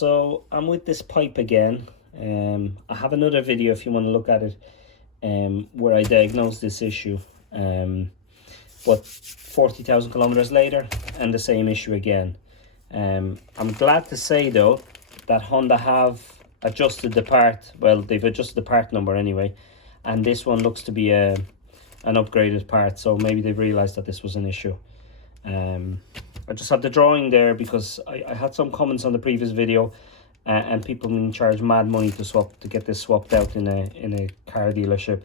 So I'm with this pipe again. I have another video if you want to look at it, where I diagnosed this issue. But 40,000 kilometers later, and the same issue again. I'm glad to say though that Honda have adjusted the part. Well, they've adjusted the part number anyway, and this one looks to be an upgraded part. So maybe they've realized that this was an issue. I just had the drawing there because I had some comments on the previous video, and people being charged mad money to get this swapped out in a car dealership.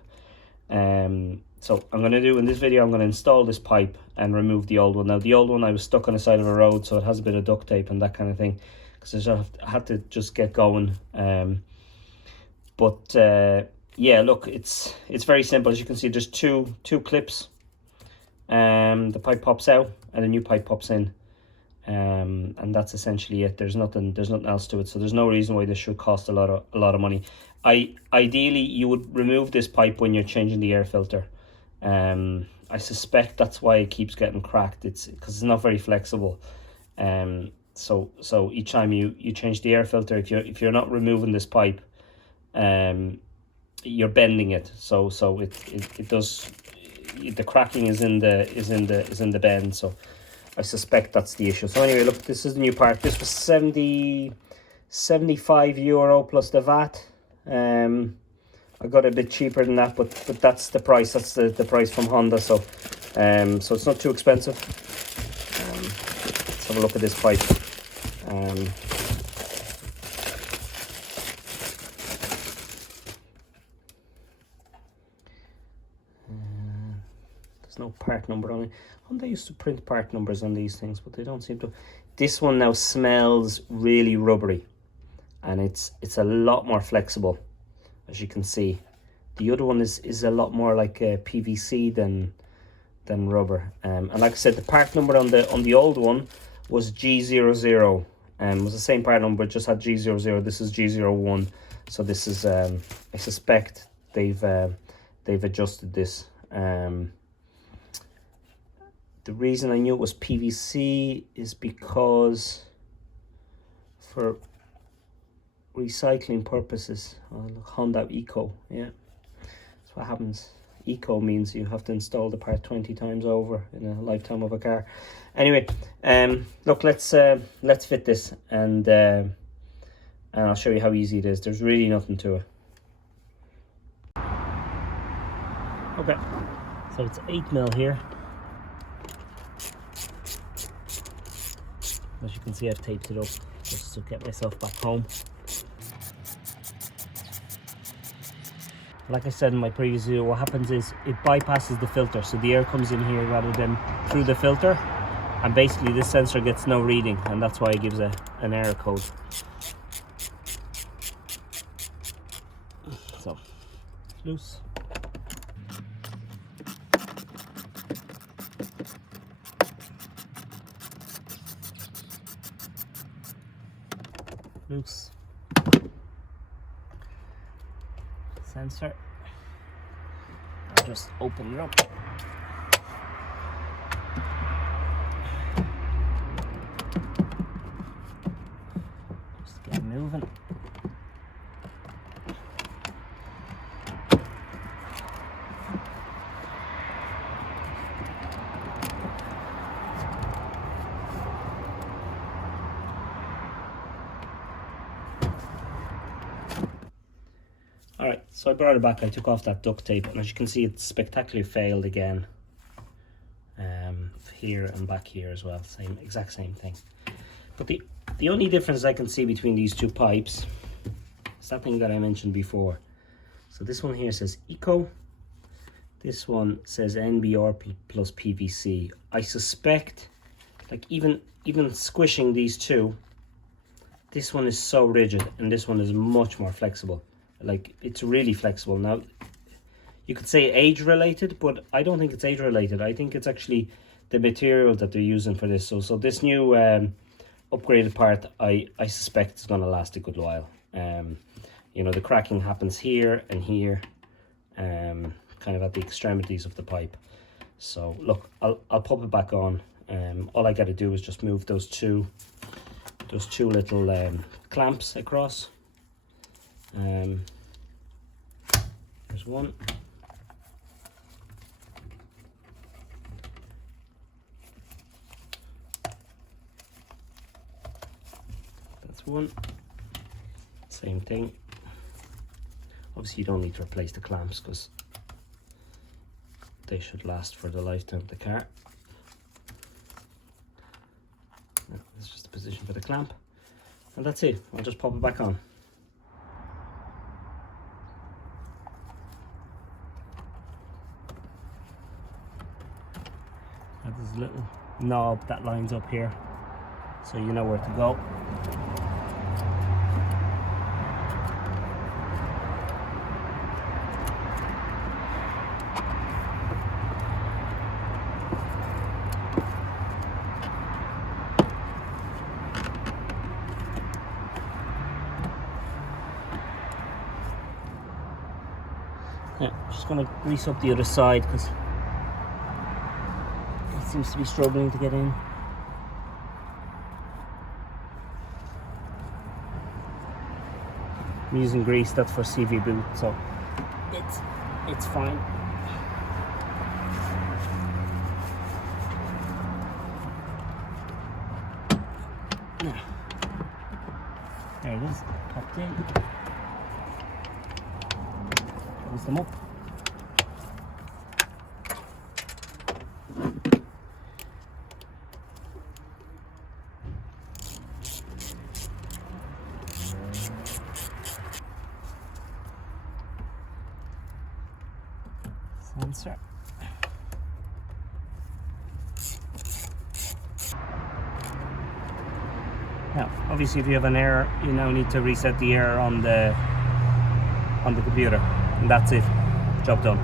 So I'm going to do in this video, I'm going to install this pipe and remove the old one. Now the old one I was stuck on the side of a road, so it has a bit of duct tape and that kind of thing, because I had to just get going. Yeah, look, it's very simple. As you can see, there's two clips. The pipe pops out and a new pipe pops in, and that's essentially it. There's nothing else to it, so there's no reason why this should cost a lot of money. Ideally you would remove this pipe when you're changing the air filter. I suspect that's why it keeps getting cracked. It's because it's not very flexible. So each time you change the air filter, if you're not removing this pipe, you're bending it. So it does. The cracking is in the bend, so I suspect that's the issue. So anyway, look, this is the new part. This was 75 euro plus the VAT. I got a bit cheaper than that, but that's the price. That's the price from Honda. So so it's not too expensive. Let's have a look at this pipe. No part number on it. Honda used to print part numbers on these things, but they don't seem to. This one now smells really rubbery, and it's a lot more flexible, as you can see. The other one is a lot more like PVC than rubber. And like I said, the part number on the old one was G00. It was the same part number, just had G00. This is G01. So this is I suspect they've adjusted this. The reason I knew it was PVC is because for recycling purposes. Oh, look, Honda Eco, yeah, that's what happens. Eco means you have to install the part 20 times over in a lifetime of a car. Anyway, look, let's fit this, and I'll show you how easy it is. There's really nothing to it. Okay, so it's 8mm here. As you can see, I've taped it up just to get myself back home. Like I said in my previous video, what happens is it bypasses the filter, so the air comes in here rather than through the filter, and basically this sensor gets no reading, and that's why it gives an error code. So, loose. Loose. Sensor. I'll just open it up. Just get moving. Alright, so I brought it back. I took off that duct tape, and as you can see, it's spectacularly failed again. Here and back here as well, exact same thing. But the only difference I can see between these two pipes is that thing that I mentioned before. So this one here says Eco, this one says NBR plus PVC. I suspect, like even squishing these two, this one is so rigid and this one is much more flexible. Like, it's really flexible. Now, you could say age related, but I don't think it's age related. I think it's actually the material that they're using for this. So this new upgraded part, I suspect is going to last a good while. You know, the cracking happens here and here, kind of at the extremities of the pipe. So look, I'll pop it back on. All I got to do is just move those two Just two little clamps across. There's one. That's one. Same thing. Obviously you don't need to replace the clamps because they should last for the lifetime of the car. That's just the position for the clamp. And that's it. I'll just pop it back on. There's a little knob that lines up here, so you know where to go. Yeah, just going to grease up the other side because it seems to be struggling to get in. I'm using grease that's for CV boot, so it's fine. Now, there it is, popped in. Close them up. Sensor. Now, obviously, if you have an error, you now need to reset the error on the computer, and that's it. Job done.